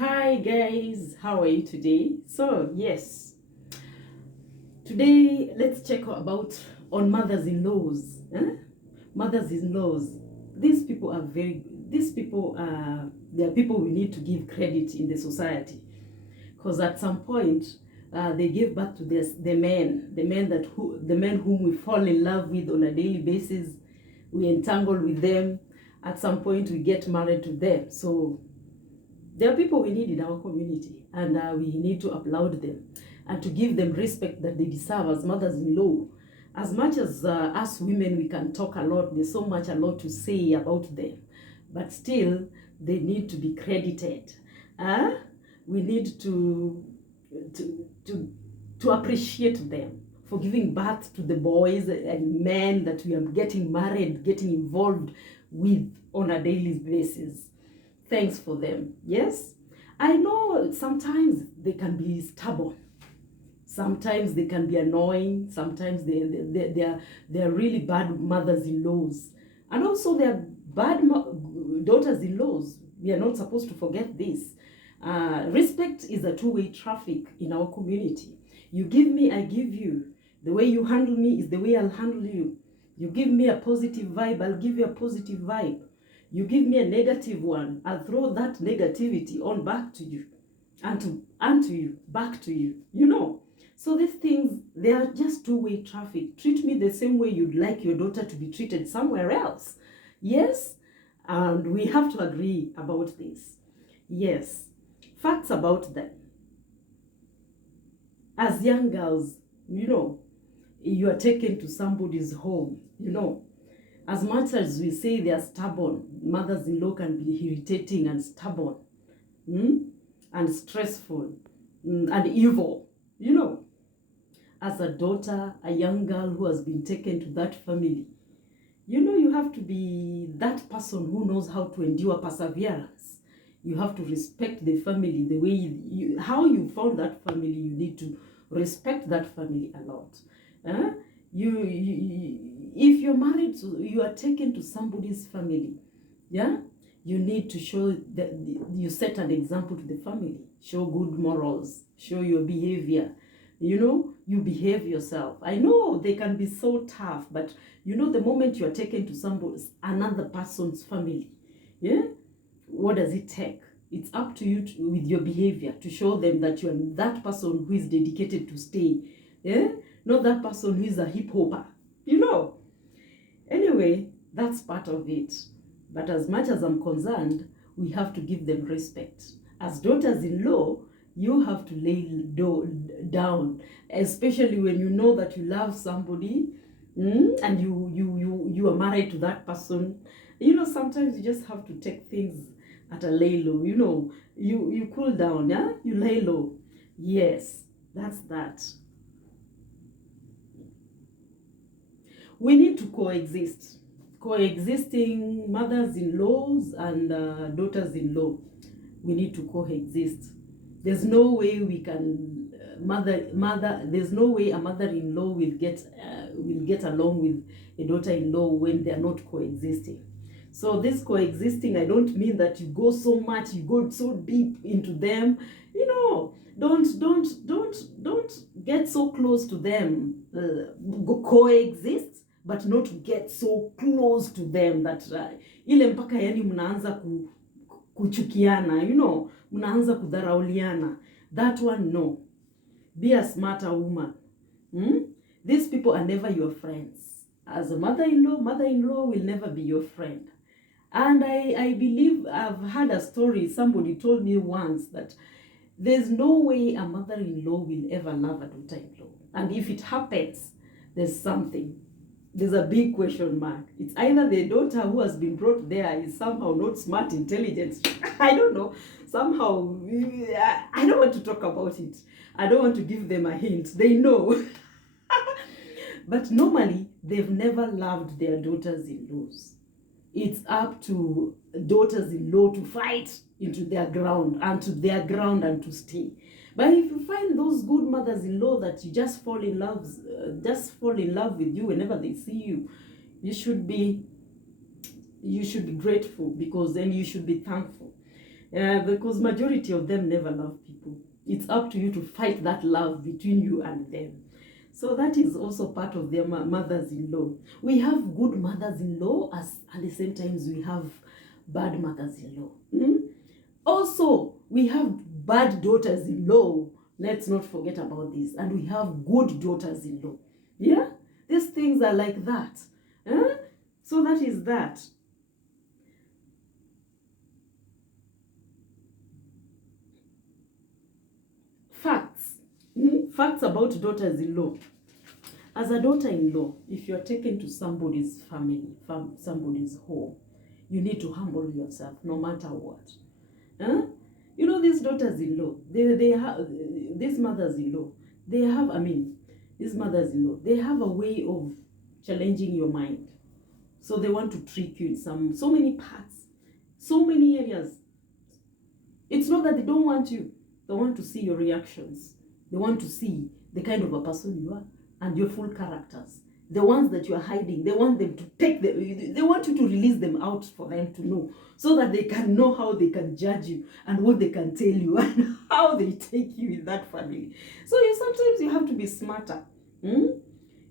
Hi guys, how are you today? So yes, today let's check about on mothers-in-laws. Mothers-in-laws. These people are they are people we need to give credit in the society, because at some point they give back to the men whom we fall in love with on a daily basis. We entangle with them. At some point we get married to them. So there are people we need in our community, and we need to applaud them and to give them respect that they deserve as mothers-in-law. As much as us women, we can talk a lot, there's a lot to say about them, but still, they need to be credited. We need to, to, to appreciate them for giving birth to the boys and men that we are getting married, getting involved with on a daily basis. Thanks for them. Yes, I know sometimes they can be stubborn, sometimes they can be annoying, sometimes they're really bad mothers-in-laws, and also they're bad daughters-in-laws. We are not supposed to forget this. Respect is a two-way traffic in our community. You give me, I give you. The way you handle me is the way I'll handle you. You give me a positive vibe, I'll give you a positive vibe. You give me a negative one, I'll throw that negativity on back to you, and to you, back to you, you know. So these things, they are just two-way traffic. Treat me the same way you'd like your daughter to be treated somewhere else. Yes, and we have to agree about this. Yes, facts about them. As young girls, you know, you are taken to somebody's home, you know. As much as we say they are stubborn, mothers-in-law can be irritating and stubborn, and stressful, and evil, you know. As a daughter, a young girl who has been taken to that family, you know, you have to be that person who knows how to endure perseverance. You have to respect the family the way how you found that family. You need to respect that family a lot. If you're married, you are taken to somebody's family, yeah, you need to show that you set an example to the family. Show good morals, show your behavior, you know, you behave yourself. I know they can be so tough, but you know, the moment you are taken to another person's family, yeah, what does it take? It's up to you with your behavior to show them that you are that person who is dedicated to stay, yeah, not that person who is a hip hopper, you know. Anyway, that's part of it. But as much as I'm concerned, we have to give them respect. As daughters-in-law, you have to lay down, especially when you know that you love somebody, and you are married to that person. You know, sometimes you just have to take things at a lay low. You know, you cool down, yeah? You lay low. Yes, that's that. We need to coexist. Coexisting mothers-in-laws and daughters-in-law. We need to coexist. There's no way we can there's no way a mother-in-law will get along with a daughter-in-law when they are not coexisting. So this coexisting, I don't mean that you go so deep into them. You know, don't get so close to them. Coexist, but not get so close to them that ile mpaka yani mnaanza kuchukiana, you know, mnaanza kudharauliana. That one, no. Be a smarter woman. These people are never your friends. As a mother-in-law will never be your friend. And I believe I've had a story, somebody told me once that there's no way a mother-in-law will ever love a daughter-in-law. And if it happens, there's a big question mark. It's either the daughter who has been brought there is somehow not smart, intelligent. I don't know. Somehow, I don't want to talk about it. I don't want to give them a hint. They know. But normally, they've never loved their daughters-in-laws. It's up to daughters-in-law to fight into their ground and to stay. But if you find those good mothers-in-law that you just fall in love with you whenever they see you, you should be grateful, because then you should be thankful. Because majority of them never love people. It's up to you to fight that love between you and them. So that is also part of their mothers-in-law. We have good mothers-in-law, as at the same time we have bad mothers-in-law. Also, we have bad daughters-in-law. Let's not forget about this. And we have good daughters-in-law. Yeah? These things are like that. So that is that. Facts. Facts about daughters-in-law. As a daughter-in-law, if you're taken to somebody's family, somebody's home, you need to humble yourself no matter what. You know, these daughters-in-law, they have, these mothers-in-law, they have, these mothers-in-law, they have a way of challenging your mind. So they want to trick you in so many parts, so many areas. It's not that they don't want you. They want to see your reactions. They want to see the kind of a person you are and your full characters. The ones that you are hiding, they want them to they want you to release them out for them to know, so that they can know how they can judge you and what they can tell you and how they take you in that family. So sometimes you have to be smarter.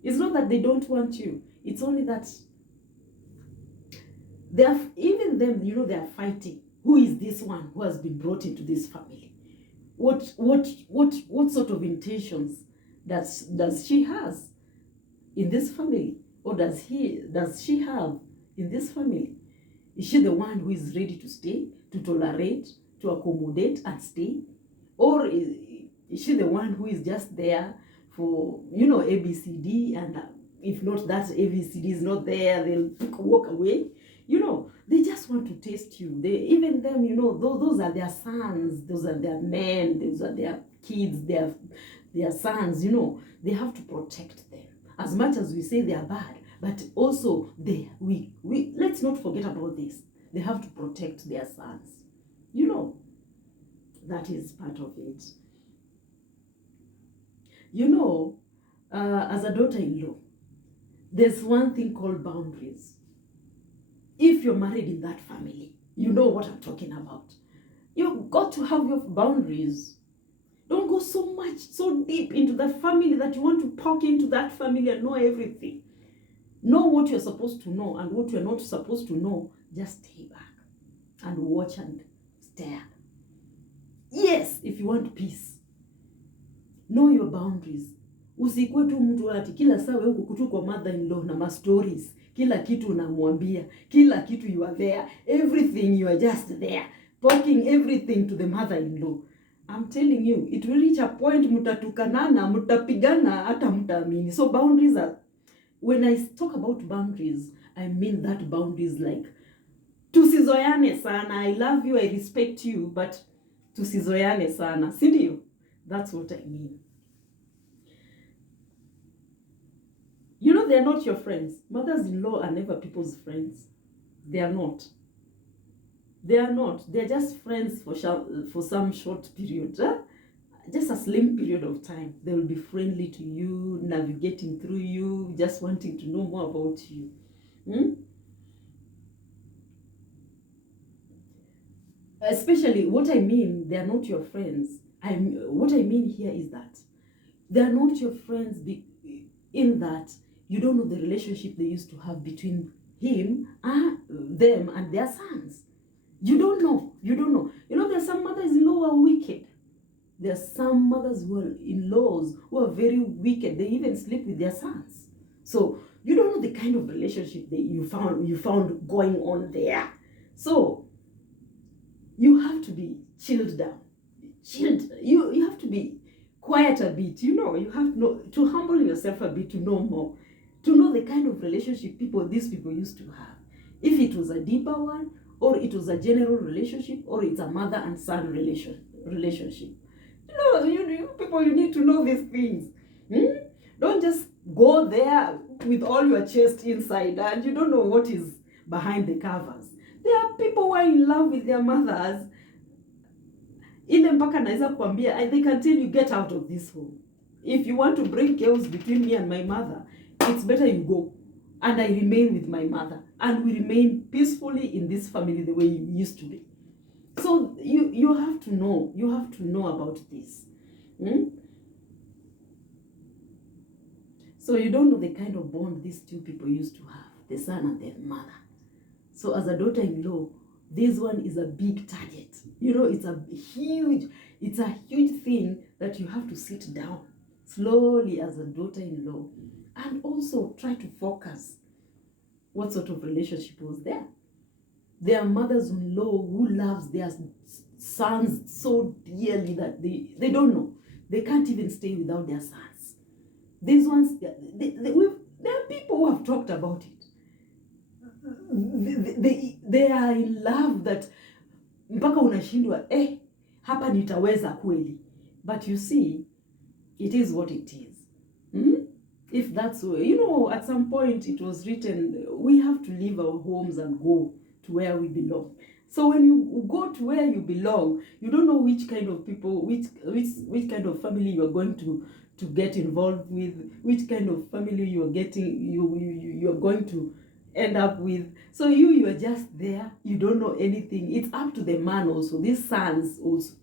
It's not that they don't want you. It's only that even them, they are fighting. Who is this one who has been brought into this family? What sort of intentions does she has in this family, or does she have in this family? Is she the one who is ready to stay, to tolerate, to accommodate and stay, or is she the one who is just there for ABCD, and if not that ABCD is not there, they'll walk away? They just want to taste you. Even them, those are their sons, those are their men, those are their kids, their sons. They have to protect them. As much as we say they are bad, but also let's not forget about this. They have to protect their sons. That is part of it. As a daughter-in-law, there's one thing called boundaries. If you're married in that family, you know what I'm talking about. You've got to have your boundaries. Don't go so deep into the family that you want to poke into that family and know everything. Know what you're supposed to know and what you're not supposed to know. Just stay back and watch and stare. Yes, if you want peace, know your boundaries. Usikuwe tu mtu ati kila saa wewe kukutu kwa mother-in-law na ma stories. Kila kitu unamwambia, kila kitu you are there, everything you are just there, talking everything to the mother-in-law. I'm telling you, it will reach a point mutatukanana, mutapigana, hata mutaamini. So boundaries when I talk about boundaries, I mean that boundaries like, tusizoyane sana, I love you, I respect you, but tusizoyane sana, sindio? That's what I mean. They are not your friends. Mothers-in-law are never people's friends. They are not. They are not. They are just friends for some short period. Just a slim period of time. They will be friendly to you, navigating through you, just wanting to know more about you. Especially, what I mean, they are not your friends. What I mean here is that they are not your friends in that you don't know the relationship they used to have between them and their sons. You don't know. There are some mothers-in-law who are wicked. There are some mothers-in-laws who are very wicked. They even sleep with their sons. So you don't know the kind of relationship that you found going on there. So you have to be chilled down. You have to be quiet a bit. You have to humble yourself a bit to know more. To know the kind of relationship these people used to have. If it was a deeper one, or it was a general relationship, or it's a mother and son relationship. You people, you need to know these things. Don't just go there with all your chest inside and you don't know what is behind the covers. There are people who are in love with their mothers. Ile mpaka naweza kuambia, they can tell you, get out of this home. If you want to bring chaos between me and my mother, it's better you go. And I remain with my mother. And we remain peacefully in this family the way you used to be. So you have to know. You have to know about this. So you don't know the kind of bond these two people used to have, the son and the mother. So as a daughter-in-law, this one is a big target. It's a huge thing that you have to sit down slowly as a daughter-in-law and also try to focus what sort of relationship was there. There are mothers-in-law who loves their sons so dearly that they don't know. They can't even stay without their sons. These ones, there are people who have talked about it. They are in love that mpaka unashindwa hapa nitaweza kweli. But you see, it is what it is. If that's at some point it was written, we have to leave our homes and go to where we belong. So when you go to where you belong, you don't know which kind of people, which kind of family you are going to get involved with, which kind of family you are going to end up with. So you are just there. You don't know anything. It's up to the man also, these sons also,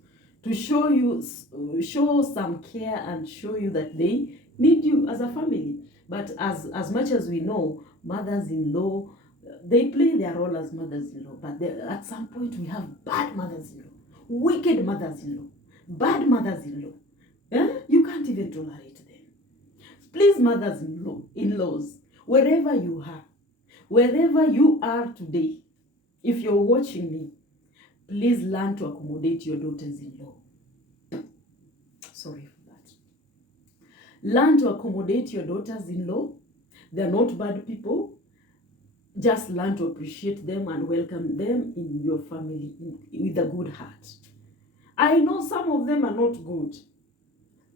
to show some care and show you that they need you as a family. But as much as we know, mothers-in-law, they play their role as mothers-in-law. But at some point we have bad mothers-in-law, wicked mothers-in-law, bad mothers-in-law. You can't even tolerate them. Please, mothers-in-law, in-laws, wherever you are today, if you're watching me, please learn to accommodate your daughters-in-law. Sorry for that. Learn to accommodate your daughters-in-law. They're not bad people. Just learn to appreciate them and welcome them in your family with a good heart. I know some of them are not good.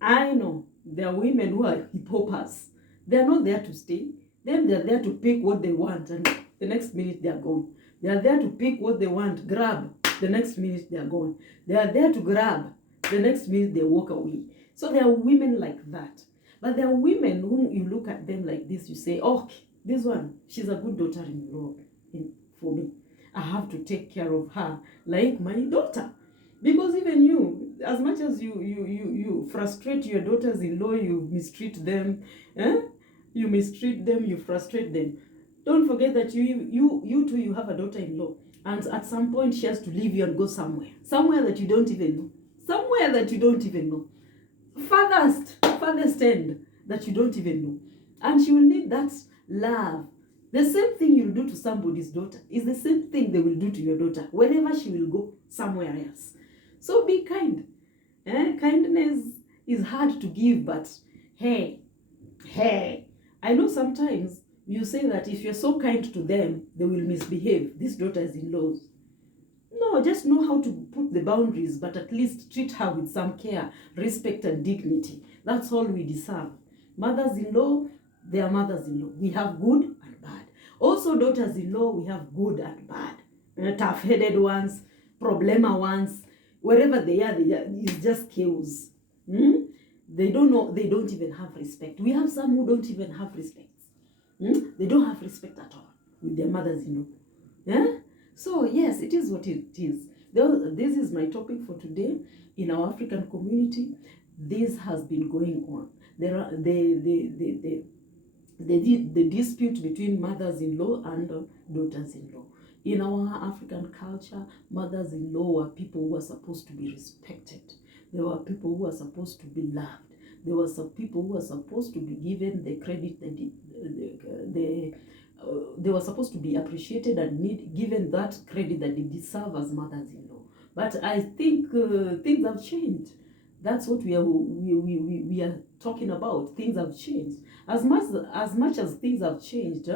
I know there are women who are hip-hoppers. They're not there to stay. They're there to pick what they want, and the next minute they're gone. They are there to pick what they want, grab. The next minute they're gone. They are there to grab. The next minute they walk away. So there are women like that. But there are women whom you look at them like this, you say, okay, this one, she's a good daughter-in-law for me. I have to take care of her like my daughter. Because even you, as much as you frustrate your daughters-in-law, you mistreat them, you mistreat them, you frustrate them. Don't forget that you too, you have a daughter-in-law. And at some point, she has to leave you and go somewhere. Somewhere that you don't even know. Somewhere that you don't even know. Farthest end that you don't even know. And she will need that love. The same thing you'll do to somebody's daughter is the same thing they will do to your daughter. Wherever she will go, somewhere else. So be kind. Kindness is hard to give, but hey, I know sometimes you say that if you're so kind to them, they will misbehave, these daughters-in-laws. No, just know how to put the boundaries, but at least treat her with some care, respect, and dignity. That's all we deserve. Mothers-in-law, they are mothers-in-law. We have good and bad. Also, daughters-in-law, we have good and bad. Tough-headed ones, problema ones, wherever they are, it's just chaos. They don't know, they don't even have respect. We have some who don't even have respect. They don't have respect at all with their mothers-in-law. So yes, it is what it is. This is my topic for today. In our African community, this has been going on. There are the dispute between mothers-in-law and daughters-in-law. In our African culture, mothers-in-law were people who were supposed to be respected. There were people who were supposed to be loved. There were some people who were supposed to be given the credit they were supposed to be appreciated and given that credit that they deserve as mothers-in-law. But I think things have changed. That's what we are talking about. Things have changed. As much as things have changed,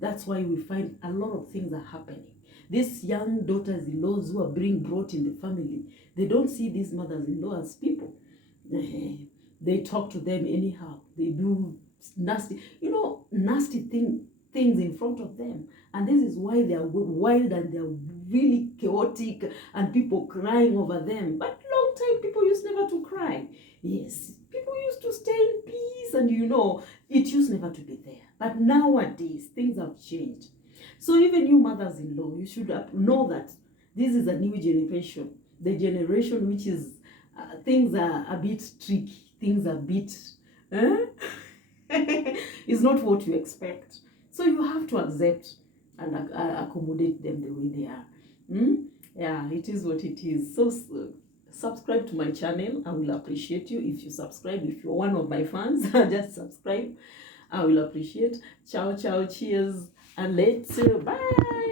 that's why we find a lot of things are happening. These young daughters-in-laws who are being brought in the family, they don't see these mothers-in-law as people. They talk to them anyhow. They do nasty things in front of them. And this is why they are wild and they are really chaotic and people crying over them. But long time, people used never to cry. Yes, people used to stay in peace and it used never to be there. But nowadays, things have changed. So even you mothers-in-law, you should know that This is a new generation, the generation which is things are a bit tricky, things are a bit it's not what you expect. So you have to accept and accommodate them the way they are. Yeah, it is what it is. So subscribe to my channel. I will appreciate you if you subscribe. If you're one of my fans, just subscribe. I will appreciate. Ciao, ciao, cheers, and let's bye.